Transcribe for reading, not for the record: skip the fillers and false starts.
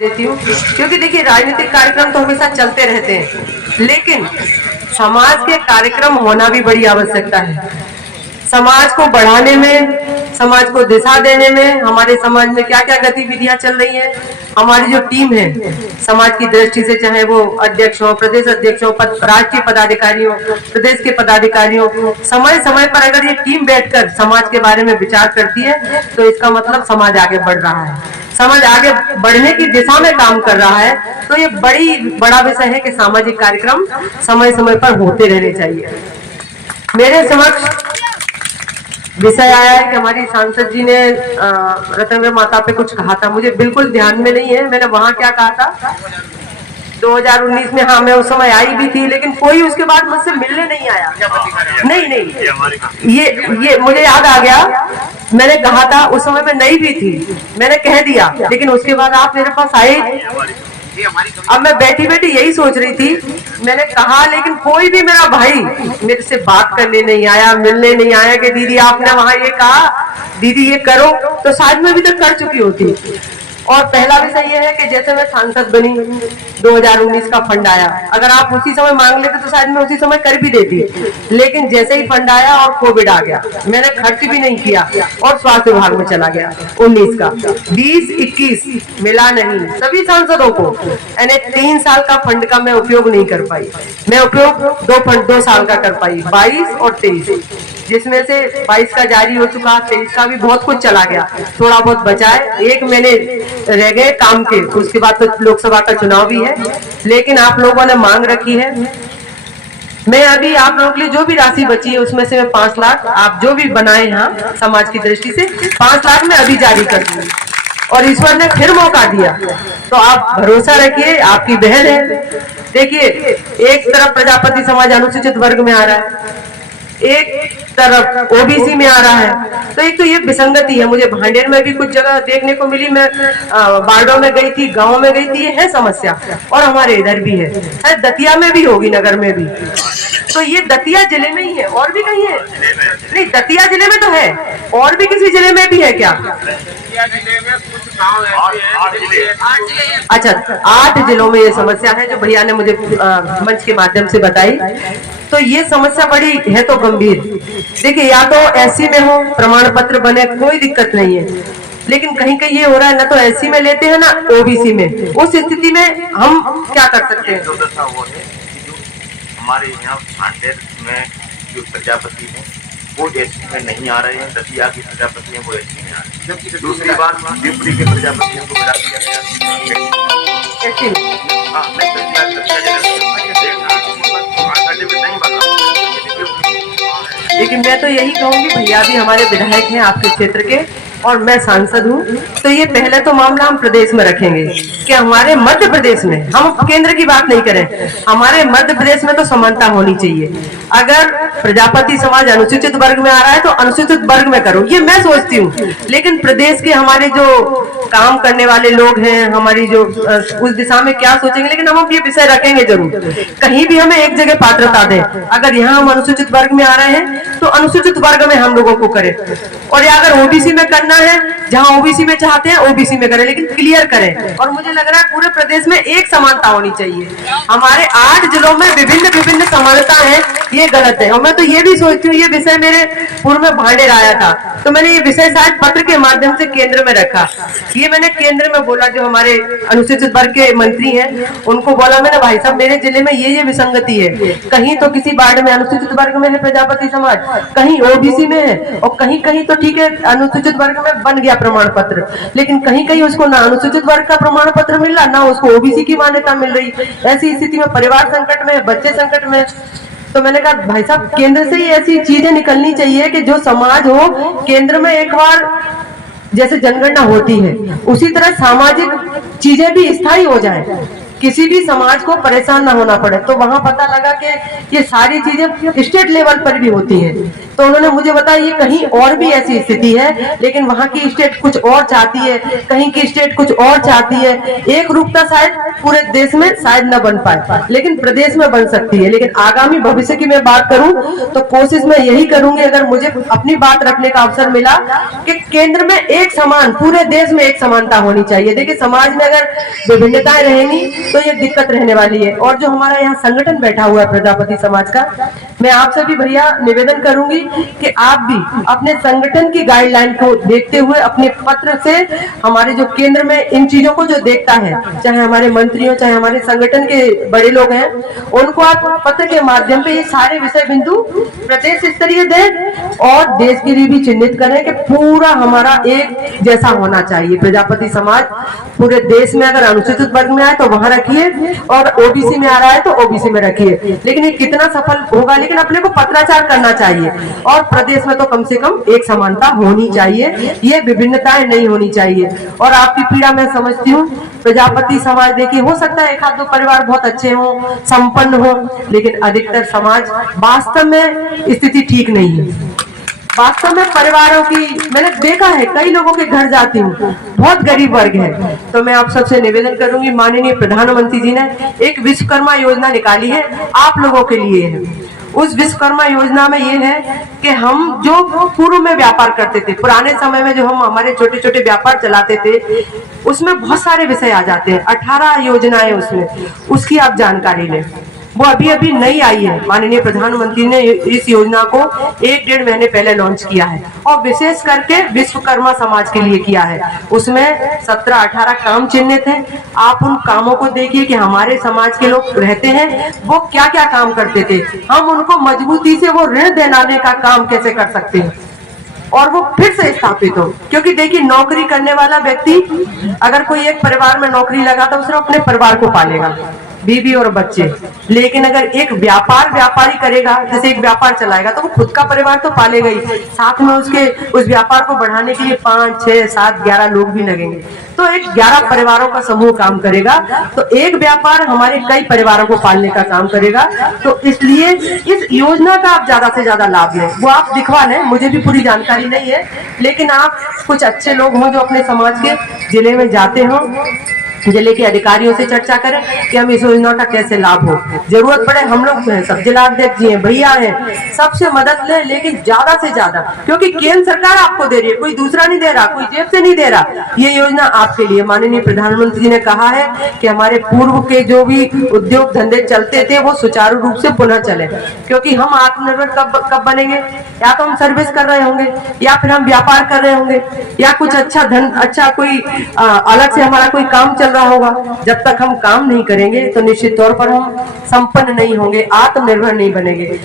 देती हूँ, क्योंकि देखिए राजनीतिक कार्यक्रम तो हमेशा चलते रहते हैं, लेकिन समाज के कार्यक्रम होना भी बड़ी आवश्यकता है। समाज को बढ़ाने में, समाज को दिशा देने में, हमारे समाज में क्या क्या गतिविधियां चल रही हैं, हमारी जो टीम है समाज की दृष्टि से, चाहे वो अध्यक्ष हो, प्रदेश अध्यक्ष हो, राष्ट्रीय पदाधिकारी हो, प्रदेश के पदाधिकारी हो, समय समय पर अगर ये टीम बैठकर समाज के बारे में विचार करती है तो इसका मतलब समाज आगे बढ़ रहा है, समाज आगे बढ़ने की दिशा में काम कर रहा है। तो ये बड़ा विषय है कि सामाजिक कार्यक्रम समय समय पर होते रहने चाहिए। मेरे समक्ष विषय आया है कि हमारी सांसद जी ने रतन माता पे कुछ कहा था, मुझे बिल्कुल ध्यान में नहीं है मैंने वहां क्या कहा था। 2019 में, हाँ मैं उस समय आई भी थी, लेकिन कोई उसके बाद मुझसे मिलने नहीं आया। नहीं, ये मुझे याद आ गया, मैंने कहा था उस समय मैं नई भी थी, मैंने कह दिया, लेकिन उसके बाद आप मेरे पास आए। अब मैं बैठी बैठी यही सोच रही थी, मैंने कहा लेकिन कोई भी मेरा भाई मेरे से बात करने नहीं आया, मिलने नहीं आया कि दीदी आपने वहां ये कहा, दीदी ये करो, तो शायद मैं अभी तक कर चुकी होती। और पहला विषय ये है कि जैसे मैं सांसद बनी, 2019 का फंड आया, अगर आप उसी समय मांग लेते तो शायद मैं उसी समय कर भी देती, लेकिन जैसे ही फंड आया और कोविड आ गया, मैंने खर्च भी नहीं किया और स्वास्थ्य विभाग में चला गया 19 का। 20-21 मिला नहीं सभी सांसदों को, यानी 3 साल का फंड का मैं उपयोग नहीं कर पाई। मैं उपयोग 2 साल का कर पाई, 22 और 23, जिसमें से 22 का जारी हो चुका, 23 का भी बहुत कुछ चला गया, थोड़ा बहुत बचा है, एक मैंने रह गए काम के, उसके बाद तो लोकसभा का चुनाव भी है, लेकिन आप लोगों ने मांग रखी है। मैं अभी आप लोगों के लिए जो भी राशि बची है उसमें से मैं 5 लाख आप जो भी बनाए हैं समाज की दृष्टि से, 5 लाख में अभी जारी कर दूंगी, और ईश्वर ने फिर मौका दिया तो आप भरोसा रखिए, आपकी बहन है। देखिए एक तरफ प्रजापति समाज अनुसूचित वर्ग में आ रहा है, एक तरफ ओबीसी में आ रहा है, तो एक तो ये विसंगति है। मुझे भांडेर में भी कुछ जगह देखने को मिली, मैं वार्डों में गई थी, गांव में गई थी, ये है समस्या, और हमारे इधर भी है, शायद दतिया में भी होगी, नगर में भी। तो ये दतिया जिले में ही है, और भी कहीं है? नहीं, दतिया जिले में तो है, और भी किसी जिले में भी है क्या? अच्छा, 8 जिलों में ये समस्या है जो भैया ने मुझे मंच के माध्यम से बताई। तो ये समस्या बड़ी है तो गंभीर। देखिए या तो एससी में हो, प्रमाण पत्र बने, कोई दिक्कत नहीं है, लेकिन कहीं कहीं ये हो रहा है ना तो एससी में लेते हैं ना ओबीसी में। उस स्थिति में हम क्या कर सकते हैं? हमारे यहाँ भांडेर में जो प्रजापति है वो एससी में नहीं आ रहे हैं, दतिया की प्रजापति है वो एससी में आ रहे हैं, जबकि दूसरी बात शिवपुरी के प्रजापतियों को मिला दिया गया। लेकिन मैं तो यही कहूंगी, भैया भी हमारे विधायक हैं आपके क्षेत्र के, और मैं सांसद हूँ, तो ये पहले तो मामला हम प्रदेश में रखेंगे कि हमारे मध्य प्रदेश में, हम केंद्र की बात नहीं करें, हमारे मध्य प्रदेश में तो समानता होनी चाहिए। अगर प्रजापति समाज अनुसूचित वर्ग में आ रहा है तो अनुसूचित वर्ग में करो, ये मैं सोचती हूँ। लेकिन प्रदेश के हमारे जो काम करने वाले लोग हैं, हमारी जो उस दिशा में क्या सोचेंगे, लेकिन हम ये विषय रखेंगे जरूर। कहीं भी हमें एक जगह पात्रता दें, अगर यहाँ हम अनुसूचित वर्ग में आ रहे हैं तो अनुसूचित वर्ग में हम लोगों को करें, और या अगर ओबीसी में करना है, जहां ओबीसी में चाहते हैं ओबीसी में करें, लेकिन क्लियर करें। और मुझे लग रहा है पूरे प्रदेश में एक समानता होनी चाहिए। हमारे 8 जिलों में विभिन्न विभिन्न समानता है, ये गलत है। और मैं तो ये भी सोचती हूँ, ये विषय मेरे पूर्व में भांडेर आया था, तो मैंने ये विषय शायद पत्र के माध्यम से केंद्र में रखा। ये मैंने केंद्र में बोला, जो हमारे अनुसूचित वर्ग के मंत्री हैं उनको बोला मैंने, भाई साहब मेरे जिले में ये विसंगति है, कहीं तो किसी वार्ड में अनुसूचित वर्ग में है प्रजापति समाज, कहीं ओबीसी में है, और कहीं कहीं तो ठीक है अनुसूचित वर्ग में बन गया प्रमाण पत्र, लेकिन कहीं कहीं उसको ना अनुसूचित वर्ग का प्रमाण पत्र मिल रहा, ना उसको ओबीसी की मान्यता मिल रही। ऐसी स्थिति में परिवार संकट में, बच्चे संकट में। तो मैंने कहा भाई साहब केंद्र से ही ऐसी चीजें निकलनी चाहिए कि जो समाज हो, केंद्र में एक बार जैसे जनगणना होती है उसी तरह सामाजिक चीजें भी स्थायी हो जाए, किसी भी समाज को परेशान ना होना पड़े। तो वहां पता लगा कि ये सारी चीजें स्टेट लेवल पर भी होती हैं। तो उन्होंने मुझे बताया ये कहीं और भी ऐसी स्थिति है, लेकिन वहां की स्टेट कुछ और चाहती है, कहीं की स्टेट कुछ और चाहती है। एक रूपता शायद पूरे देश में शायद न बन पाए, लेकिन प्रदेश में बन सकती है। लेकिन आगामी भविष्य की मैं बात करूं तो कोशिश मैं यही करूंगी, अगर मुझे अपनी बात रखने का अवसर मिला, कि केंद्र में एक समान, पूरे देश में एक समानता होनी चाहिए। देखिए समाज में अगर विभिन्नताएं रहेंगी तो ये दिक्कत रहने वाली है। और जो हमारा यहाँ संगठन बैठा हुआ है प्रजापति समाज का, मैं आपसे भी भैया निवेदन करूंगी कि आप भी अपने संगठन की गाइडलाइन को देखते हुए अपने पत्र से हमारे जो केंद्र में इन चीजों को जो देखता है, चाहे हमारे मंत्री हो, चाहे हमारे संगठन के बड़े लोग हैं, उनको आप पत्र के माध्यम पे ये सारे विषय बिंदु प्रदेश स्तरीय दें और देश के लिए भी चिन्हित करें कि पूरा हमारा एक जैसा होना चाहिए। प्रजापति समाज पूरे देश में अगर अनुसूचित वर्ग में आए तो वहां रखिए, और ओबीसी में आ रहा है तो ओबीसी में रखिए। लेकिन ये कितना सफल होगा, लेकिन अपने को पत्राचार करना चाहिए। और प्रदेश में तो कम से कम एक समानता होनी चाहिए, ये विभिन्नताएं नहीं होनी चाहिए। और आपकी पीड़ा मैं समझती हूँ। प्रजापति समाज देखिए, हो सकता है एक आध दो परिवार बहुत अच्छे हो, संपन्न हो, लेकिन अधिकतर समाज वास्तव में स्थिति ठीक नहीं है। वास्तव में परिवारों की मैंने देखा है, कई लोगों के घर जाती हूँ, बहुत गरीब वर्ग है। तो मैं आप सबसे निवेदन करूंगी, माननीय प्रधानमंत्री जी ने एक विश्वकर्मा योजना निकाली है, आप लोगों के लिए है। उस विश्वकर्मा योजना में ये है कि हम जो पूर्व में व्यापार करते थे, पुराने समय में जो हम हमारे छोटे छोटे व्यापार चलाते थे, उसमें बहुत सारे विषय आ जाते हैं, 18 योजनाएं उसमें, उसकी आप जानकारी लें। वो अभी अभी नई आई है, माननीय प्रधानमंत्री ने इस योजना को 1-1.5 महीने पहले लॉन्च किया है, और विशेष करके विश्वकर्मा समाज के लिए किया है। उसमें 17-18 काम चिन्हित हैं। आप उन कामों को देखिए कि हमारे समाज के लोग रहते हैं, वो क्या क्या काम करते थे, हम उनको मजबूती से वो ऋण दिलाने का काम कैसे कर सकते हैं और वो फिर से स्थापित हो। क्योंकि देखिए, नौकरी करने वाला व्यक्ति, अगर कोई एक परिवार में नौकरी लगा तो उसने अपने परिवार को पालेगा, बीवी और बच्चे। लेकिन अगर एक व्यापारी करेगा, जैसे एक व्यापार चलाएगा, तो वो खुद का परिवार तो पालेगा ही, साथ में उसके उस व्यापार को बढ़ाने के लिए 5, 6, 7, 11 लोग भी लगेंगे। तो एक 11 परिवारों का समूह काम करेगा, तो एक व्यापार हमारे कई परिवारों को पालने का काम करेगा। तो इसलिए इस योजना का आप ज्यादा से ज्यादा लाभ लें। वो आप दिखवा लें, मुझे भी पूरी जानकारी नहीं है, लेकिन आप कुछ अच्छे लोग हों जो अपने समाज के जिले में जाते हों, जिले के अधिकारियों से चर्चा करें कि हम इस योजना का कैसे लाभ हो। जरूरत पड़े हम लोग हैं, सब जिलाध्यक्ष जी हैं, भैया हैं, सबसे मदद लें, लेकिन ज्यादा से ज्यादा, क्योंकि केंद्र सरकार आपको दे रही है, कोई दूसरा नहीं दे रहा, कोई जेब से नहीं दे रहा। ये योजना आपके लिए, माननीय प्रधानमंत्री ने कहा है कि हमारे पूर्व के जो भी उद्योग धंधे चलते थे वो सुचारू रूप से पुनः चले, क्योंकि हम आत्मनिर्भर कब बनेंगे? या तो हम सर्विस कर रहे होंगे, या फिर हम व्यापार कर रहे होंगे, या कुछ अच्छा कोई अलग से हमारा कोई काम चल रहा होगा। जब तक हम काम नहीं करेंगे तो निश्चित तौर पर हम संपन्न नहीं होंगे, आत्मनिर्भर नहीं बनेंगे।